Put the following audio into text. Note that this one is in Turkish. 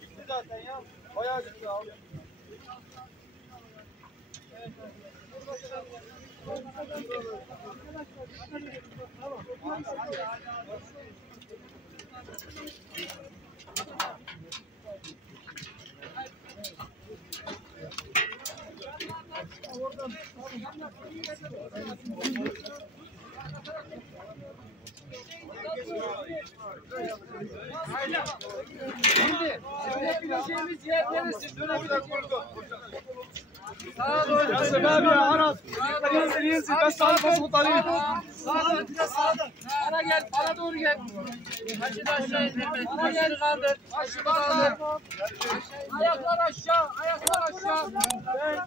Gitti zaten ya. Bayağı gitti abi. Şimdi dönebileceğimiz yer neresi? Dönebileceğimiz. Sağa doğru. Yasin abi ya Aras. Yensin ben sağ basıp alayım. Sağdan biraz sağdan. Bana gel, bana doğru gel. Başını aşağı indirme. Bana gel kaldır. Başını kaldır. Ayaklar aşağı, ayaklar aşağı. Ver.